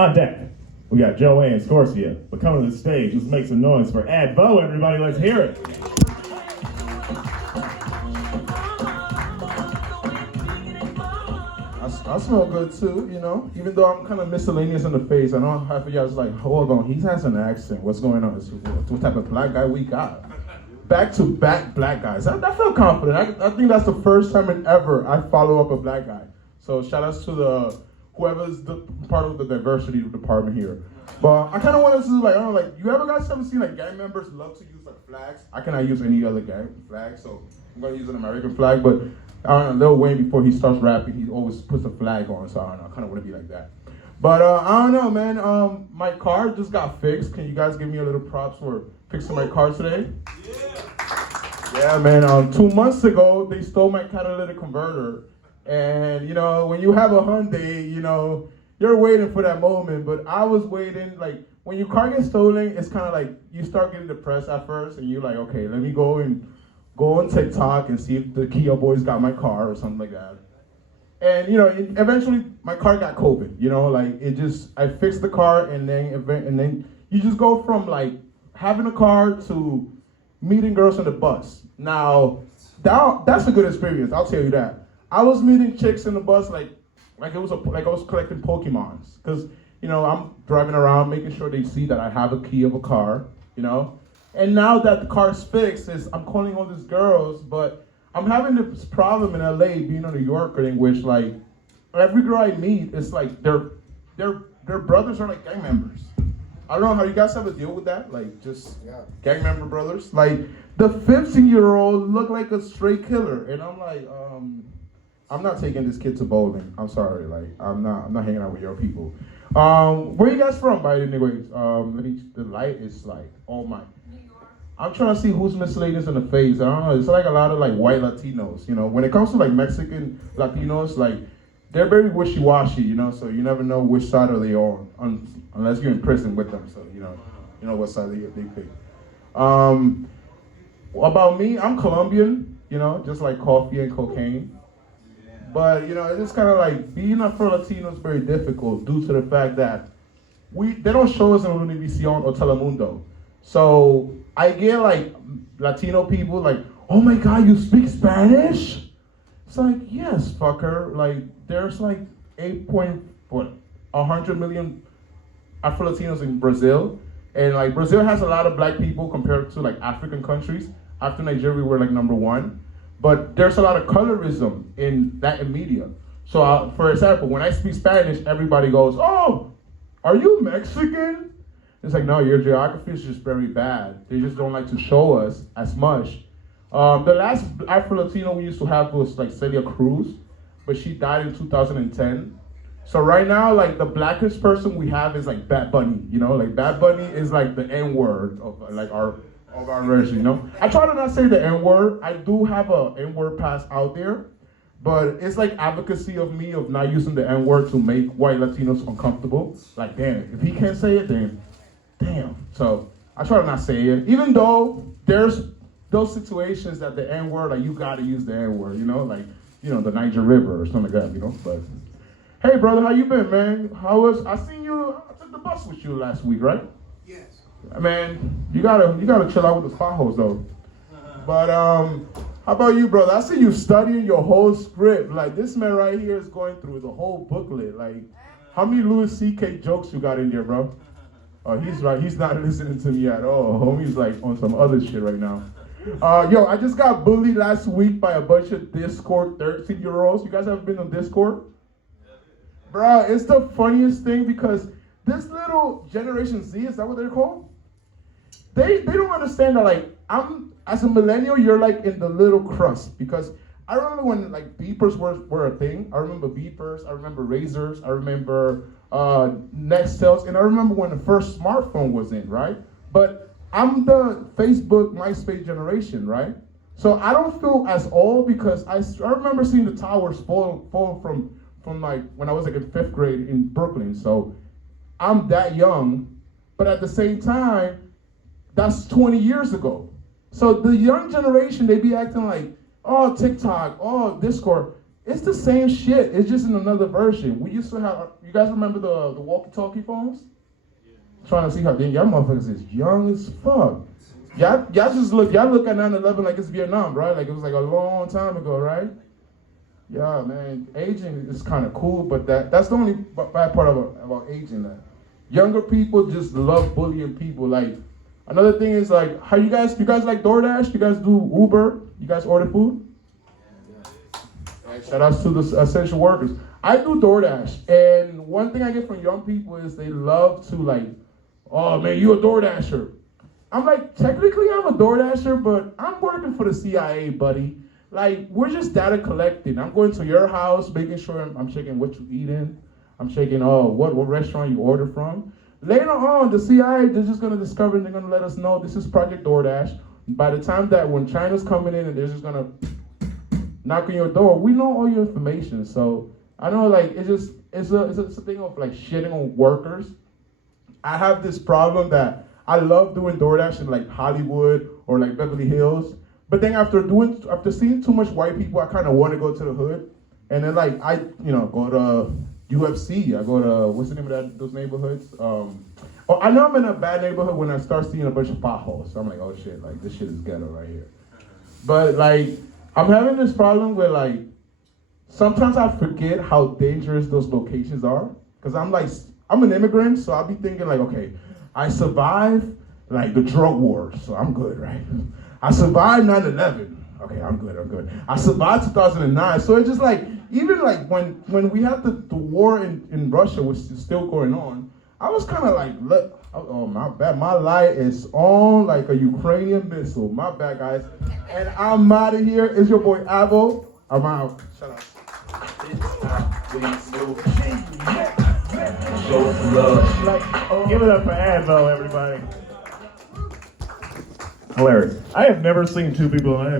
On deck, we got Joanne Scorsia. But coming to the stage, let's make some noise for Advo, everybody. Let's hear it. I smell good too, you know. Even though I'm kind of miscellaneous in the face, I know half of y'all is like, hold on, he has an accent. What's going on? What type of black guy we got? Back to back black guys. I feel confident. I think that's the first time in ever I follow up a black guy. So shout outs to whoever's the part of the diversity department here. But I kind of wanted to like, I don't know, like, you ever guys ever seen like gang members love to use like flags? I cannot use any other gang flag, so I'm gonna use an American flag. But I don't know, Lil Wayne, before he starts rapping, he always puts a flag on, so I don't know, I kind of want to be like that. But I don't know, man. My car just got fixed. Can you guys give me a little props for fixing my car today? Yeah, man. 2 months ago, they stole my catalytic converter. And, you know, when you have a Hyundai, you know, you're waiting for that moment. But I was waiting, like, when your car gets stolen, it's kind of like you start getting depressed at first. And you're like, okay, let me go on TikTok and see if the Kia boys got my car or something like that. And, you know, eventually my car got COVID, you know, like I fixed the car and then you just go from like having a car to meeting girls on the bus. Now, that's a good experience, I'll tell you that. I was meeting chicks in the bus like I was collecting Pokemons. Cause, you know, I'm driving around making sure they see that I have a key of a car, you know. And now that the car's fixed, I'm calling all these girls, but I'm having this problem in LA being a New Yorker in which like every girl I meet, it's like their brothers are like gang members. I don't know how you guys ever deal with that, like just gang member brothers. Like the 15-year-old look like a straight killer, and I'm like, I'm not taking this kid to bowling. I'm sorry, like I'm not hanging out with your people. Where you guys from, by the way? The light is like, oh my. I'm trying to see who's miscellaneous in the face. I don't know. It's like a lot of like white Latinos. You know, when it comes to like Mexican Latinos, like they're very wishy-washy. You know, so you never know which side are they on unless you're in prison with them. So you know what side they pick. About me, I'm Colombian. You know, just like coffee and cocaine. But you know, it's just kind of like being up for Latinos is very difficult due to the fact that they don't show us in Univision or Telemundo. So I get like Latino people like, oh my God, you speak Spanish? It's like, yes, fucker. Like there's like 100 million Afro-Latinos in Brazil. And like Brazil has a lot of black people compared to like African countries. After Nigeria, we're like #1. But there's a lot of colorism in Latin media. So for example, when I speak Spanish, everybody goes, oh, are you Mexican? It's like, no, your geography is just very bad. They just don't like to show us as much. The last Afro-Latino we used to have was like Celia Cruz, but she died in 2010. So right now, like the blackest person we have is like Bad Bunny, you know? Like Bad Bunny is like the N-word of like our version, you know? I try to not say the N-word. I do have a N-word pass out there, but it's like advocacy of me of not using the N-word to make white Latinos uncomfortable. Like, damn, if he can't say it, then damn. So I try to not say it, even though there's those situations that the N-word, like you gotta use the N-word, you know, like, you know, the Niger River or something like that, you know. But hey, brother, how you been, man? I took the bus with you last week, right? Yes. Man, you gotta chill out with the potholes though. But how about you, brother? I see you studying your whole script. Like this man right here is going through the whole booklet. Like, how many Louis C.K. jokes you got in there, bro? Oh, he's right. He's not listening to me at all. Homie's like on some other shit right now. Yo, I just got bullied last week by a bunch of Discord 13-year-olds. You guys ever been on Discord? Bro, it's the funniest thing because this little Generation Z, is that what they're called? They don't understand that, like, as a millennial, you're like in the little crust. Because I remember when like beepers were a thing. I remember beepers, I remember razors, I remember Nextels, and I remember when the first smartphone was in, right? But I'm the Facebook, MySpace generation, right? So I don't feel as old because I remember seeing the towers fall from like when I was like in 5th grade in Brooklyn. So I'm that young, but at the same time, that's 20 years ago. So the young generation, they be acting like, oh, TikTok, oh, Discord. It's the same shit. It's just in another version. We used to have. You guys remember the walkie-talkie phones? Trying to see how y'all motherfuckers is young as fuck. Y'all look at 9/11 like it's Vietnam, right? Like it was like a long time ago, right? Yeah, man. Aging is kind of cool, but that's the only bad part about aging. That younger people just love bullying people. Like another thing is like, how you guys like DoorDash? You guys do Uber? You guys order food? Shout outs to the essential workers. I do DoorDash, and one thing I get from young people is they love to like, oh man, you a DoorDasher. I'm like, technically I'm a DoorDasher, but I'm working for the CIA, buddy. Like, we're just data collecting. I'm going to your house, making sure I'm checking what you eating. I'm checking, what restaurant you order from. Later on, the CIA, they're just gonna discover and they're gonna let us know this is Project DoorDash. By the time that when China's coming in and they're just gonna knock on your door, we know all your information. So I know like it's a thing of like shitting on workers. I have this problem that I love doing DoorDash in like Hollywood or like Beverly Hills, but then after seeing too much white people, I kind of want to go to the hood, and then like I go to UFC. I go to what's the name of those neighborhoods? I know I'm in a bad neighborhood when I start seeing a bunch of potholes. So I'm like, oh shit, like this shit is ghetto right here. But like I'm having this problem where like sometimes I forget how dangerous those locations are, because I'm an immigrant, so I'll be thinking like, okay, I survived like the drug war, so I'm good, right? I survived 9/11. Okay, I'm good. I survived 2009. So it's just like, even like when we had the war in Russia, which is still going on, I was kind of like, look, oh my bad, my light is on like a Ukrainian missile. My bad, guys. And I'm out of here. It's your boy Advo. I'm out. Shut up. Show some love. Give it up for Advo, everybody. Hilarious. I have never seen two people in an